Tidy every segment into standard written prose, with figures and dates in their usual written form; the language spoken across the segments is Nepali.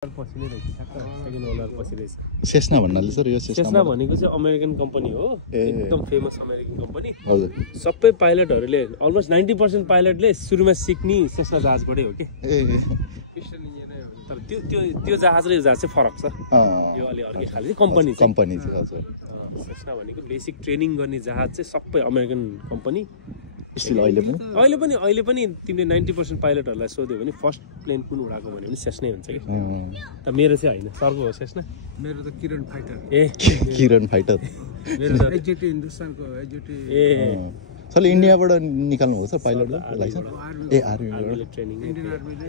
पछि नै रहेछ सेकेन्ड ओनर पछि रहेछ सेस्ना भन्नाले सर यो सेस्ना भनेको चाहिँ अमेरिकन कम्पनी हो एकदम फेमस अमेरिकन कम्पनी हजुर सबै पाइलटहरुले अलमोस्ट 90% पाइलटले सुरुमा सिक्ने सेस्ना जहाजबाटै हो के पिस्टन इन्जिन नै हो तर त्यो जहाज र यो जहाज चाहिँ फरक छ यो अलि अर्कै खाले कम्पनी चाहिँ हजुर सेस्ना भनेको बेसिक ट्रेनिङ गर्ने जहाज चाहिँ सबै अमेरिकन कम्पनी स्टिल अहिले पनि तिमीले 90% पाइलटहरुलाई सोध्यो भने फर्स्ट प्लेन कुन उडाको भन्यो भने सेस्नै हुन्छ के त मेरो चाहिँ हैन सरको हो सेस्ना मेरो त किरण फाइटर किरण फाइटर मेरो त एजेटी हिन्दुस्तानको एजेटी सरले इन्डियाबाट निकाल्नु हो सर पाइलटलाई लाइसेन्स आर्मीबाट ट्रेनिङ इन्डियन आर्मीले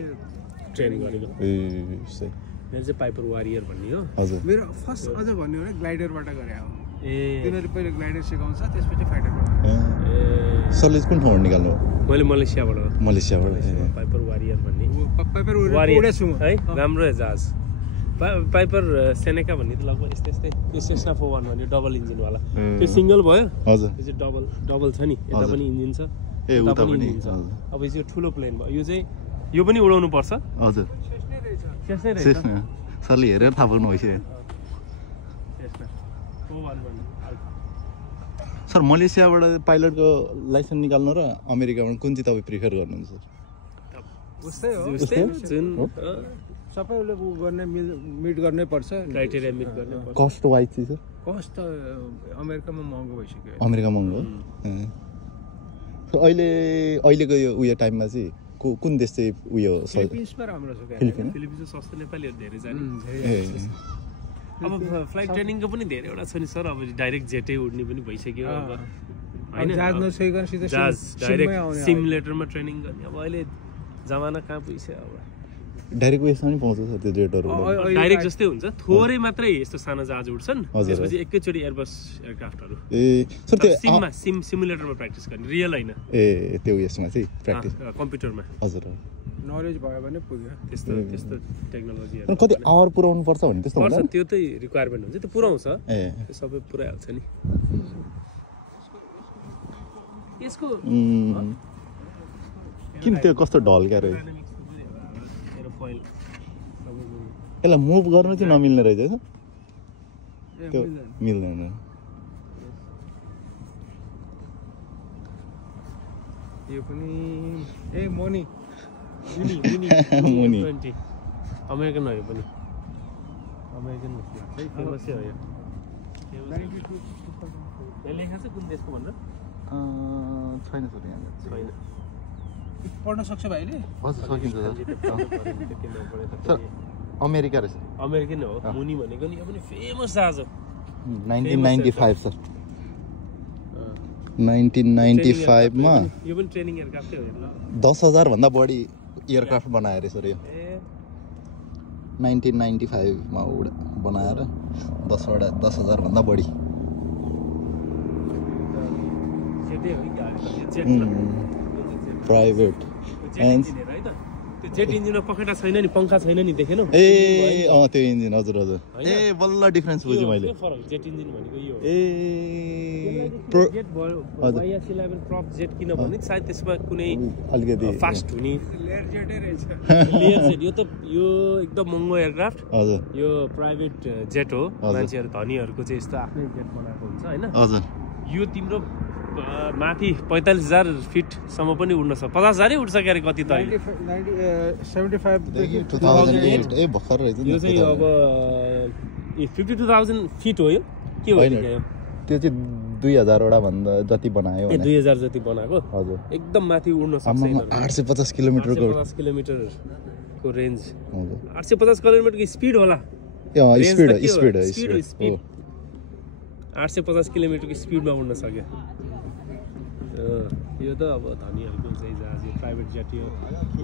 ट्रेनिङ गरेको सही मेरो चाहिँ पाइपर वारियर भन्ने हो हजुर मेरो फर्स्ट अझ भन्यो भने ग्लाइडरबाट गरे हो तिनीहरूले पहिले ग्लाइडर सिकाउँछ त्यसपछि फाइटरबाट सरले कुन ठाउँबाट निकाल्नु मैले मलेसियाबाट पाइपर वारियर भन्ने पाइपर वारियर है राम्रो जहाज पाइपर सेनेका भन्ने त लगभग यस्तै यो सेस्ना 401 भन्ने डबल इन्जिनवाला त्यो सिंगल भयो हजुर त्यो चाहिँ डबल छ नि यता पनि इन्जिन छ उता पनि अब यो ठुलो प्लेन भयो यो चाहिँ यो पनि उडाउनु पर्छ हजुर सेस्नै रहेछ सरले हेरेर थाहा पाउनु भइसक्यो सर मलेसियाबाट पाइलटको लाइसेन्स निकाल्नु र अमेरिकाबाट कुन चाहिँ तपाईँ प्रिफर गर्नुहुन्छ उस्तै हो सबैले गर्ने मिट गर्नै पर्छ क्राइटेरिया मिट गर्ने पर्छ कस्ट वाइज चाहिँ सर कस्ट त अमेरिकामा महँगो भइसक्यो अमेरिका महँगो अहिलेको यो उयो टाइममा चाहिँ कुन देश चाहिँ उयो फिलिपिन्समा राम्रो छ फिलिपिन्स सस्तो नेपालीहरु धेरै जाने अब फ्लाइट ट्रेनिङको पनि धेरैवटा छ नि सर अब डाइरेक्ट जेटै उड्ने पनि भइसक्यो अब हैन जहाज नसकेको सिधै जहाज डाइरेक्ट सिमुलेटरमा ट्रेनिङ गर्ने अब अहिले जमाना कहाँ पुग्यो अब डाइरेक्ट उयसमा पनि पाउँछ सर त्यो जेटहरु डाइरेक्ट जस्तै हुन्छ थोरै मात्रै यस्तो सानो जहाज उड्छन् त्यसपछि एकैचोटी एयरबस एयरक्राफ्टहरु सर त्यो सिमुलेटरमा प्र्याक्टिस गर्ने रियल हैन त्यो उयसमा चाहिँ प्र्याक्टिस कम्प्युटरमा हजुर नलेज भयो भने पुग्यो त्यस्तो टेक्नोलोजीहरु कति आवर पुराउनु पर्छ भन्ने त्यस्तो हुन्छ त्यो चाहिँ रिक्वायरमेन्ट हुन्छ त्यो पुराउँछ त्यो सबै पुराइहाल्छ नि यसको किन त्यो कस्तो ढल्का रह्यो यसलाई मुभ गर्नु चाहिँ नमिल्ने रहेछ त्यो मिल्दैन यो पनि मुनि अमेरिकन हो यो पनि अमेरिकन चाहिँ फेमसै हो यो लेखा छ कुन देशको भनेर छैन सर यहाँ छैन पढ्न सक्छ भाइले हजुर सकिन्छ सर अमेरिका रहेछ अमेरिकन हो मुनि भनेको नि यो पनि फेमस जहाज हो 1995 सर 1995 मा यो पनि ट्रेनिङ एयरक्राफ्टै हो 10,000 भन्दा बढी एयरक्राफ्ट बनायो रे सर यो 1995 मा बनाएर 10,000 भन्दा बढी प्राइभेट त्यो जेट इन्जिनमा पखेटा छैन नि पंखा छैन नि देखेनौ त्यो इन्जिन हजुर बल्ल डिफरेन्स बुझेँ मैले जेट इन्जिन भनेको यो जेट भयो YS11 प्रप जेट किन भने सायद त्यसमा कुनै अलिकति फास्ट हुने लेयर जेटै रहेछ लेयर जेट यो एकदम महँगो एयरक्राफ्ट हजुर यो प्राइभेट जेट हो मान्छेहरु धनीहरुको चाहिँ यस्तो आफ्नै जेट बनाएको हुन्छ हैन हजुर यो तिम्रो माथि 45,000 फिट सम्म पनि उड्न सक्छ 50,000 उड्छ के अरे कति त 75 देखि 2008 भर्खर रहेछ यो चाहिँ अब 52,000 फिट हो यो के हो त्यो चाहिँ 2000 वटा भन्दा जति बनायो 2000 जति बनाएको हजुर एकदम माथि उड्न सक्छ 850 किलोमिटरको 850 किलोमिटरको रेन्ज 850 किलोमिटरको स्पिड होला स्पिड 850 किलोमिटरको स्पिडमा उड्न सक्यो यो त अब धनीहरुको चाहिँ जहाज यो प्राइभेट जेट यो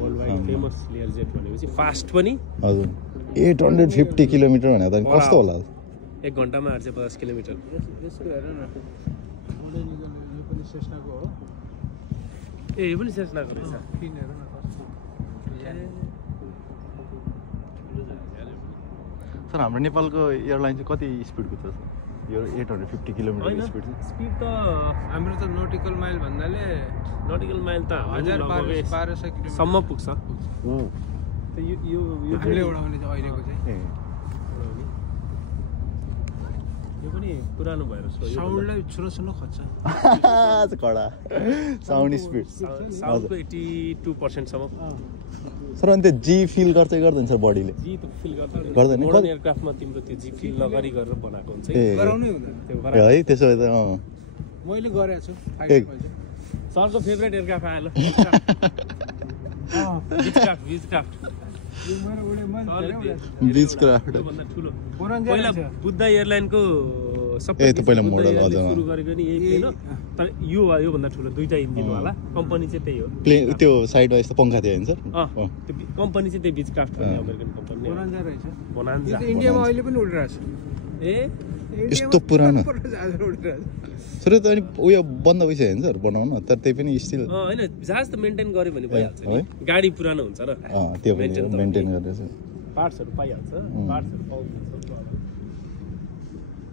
world wide famous layer jet भनेपछि फास्ट पनि हजुर 850 किलोमिटर भने त कस्तो होला 1 घण्टामा 850 किलोमिटर यसको हेर न यो पनि सेस्नाको हो यो पनि सेस्नाको रहेछ किन हेर न सर हाम्रो नेपालको एयरलाइन चाहिँ कति स्पिडको छ यो 850 किलोमिटर स्पिड त हाम्रो त नोटिकल माइल भन्नाले नटिकल माइल त 1200 किलोमिटर सम्म पुग्छ यो हामीले उडाउने चाहिँ अहिलेको चाहिँ यो पनि पुरानो भएर साउन्डलाई छुन खोज्छ कडा साउन्ड स्पिड साउन्डको 82% सम्म सर अनि त्यो जी फिल गर्दैन सर बडीले जी त फिल गर्दैन मोडर्न एयरक्राफ्टमा तिम्रो त्यो जी फिल नगरी गरेर बनाएको हुन्छ गराउनै हुँदैन है त्यसो भए त मैले गरेको छु सरको फेभरेट एयरक्राफ्ट आयो ल बिचक्राफ्ट बिचक्राफ्ट पहिला बुद्ध एयरलाइनको सबै पहिला मोडल सुरु गरेको नि यही प्लेन हो तर योभन्दा ठुलो दुईटा इन्जिनवाला कम्पनी चाहिँ त्यही हो त्यो साइडमा यस्तो पङ्खा थियो होइन सर त्यो कम्पनी चाहिँ त्यही बिचक्राफ्ट भन्ने अमेरिकन कम्पनी बोनान्जा रहेछ बोनान्जा इन्डियामा अहिले पनि उडिरहेछ यस्तो पुरानो उडिरहेछ सर त अनि उयो बन्द भइसक्यो नि सर बनाउन तर त्यही पनि स्टिल होइन जहाज त मेन्टेन गऱ्यो भने भइहाल्छ नि गाडी पुरानो हुन्छ र त्यो मेन्टेन गरेर पार्ट्सहरू पाइहाल्छ पार्ट्सहरू पाउँछ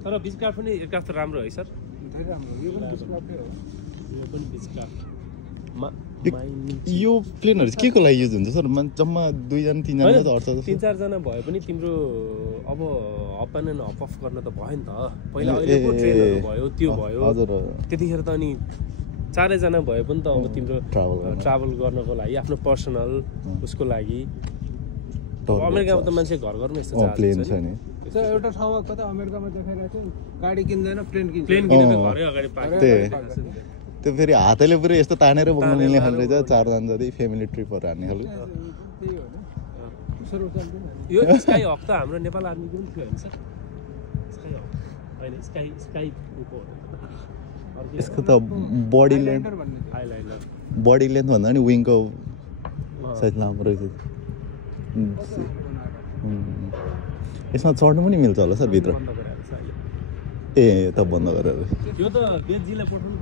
तर बिचक्राफ्ट पनि एयरक्राफ्ट त राम्रो है सर धेरै राम्रो यो पनि बिचक्राफ्टै हो यो पनि बिचक्राफ्ट यो प्लेनहरू चाहिँ के को लागि युज हुन्छ सर जम्मा 2-3 जना त अट्छ 3-4 जना भए पनि तिम्रो अब अप एन्ड अफ अफ गर्न त भयो नि त पहिला अहिलेको ट्रेनहरू भयो त्यो भयो त्यतिखेर त अनि 4 जना भए पनि त अब तिम्रो ट्राभल गर्नको लागि आफ्नो पर्सनल उसको लागि अमेरिकामा त मान्छे घर घरमा यस्तो प्लेन छ नि एउटा ठाउँमा कता अमेरिकामा देखाइरहेको थियो गाडी किन्दैन प्लेन किन्छ प्लेन किनेर घरै अगाडि पार्क त्यो फेरि हातैले पुरै यस्तो तानेर बोक्न मिल्ने खालको रहेछ 4 जना जति फ्यामिली ट्रिपहरू हान्ने खालको यो स्काई हक त हाम्रो नेपाल आर्मीको पनि थियो होइन सर स्काई हक होइन स्काई यसको त बडी लेन्थ भन्दा नि विङको साइज लामो रहेछ यसमा चढ्नु पनि मिल्छ होला सर भित्र ए त बन्द गरेर यो त बेजीलाई पठाउनु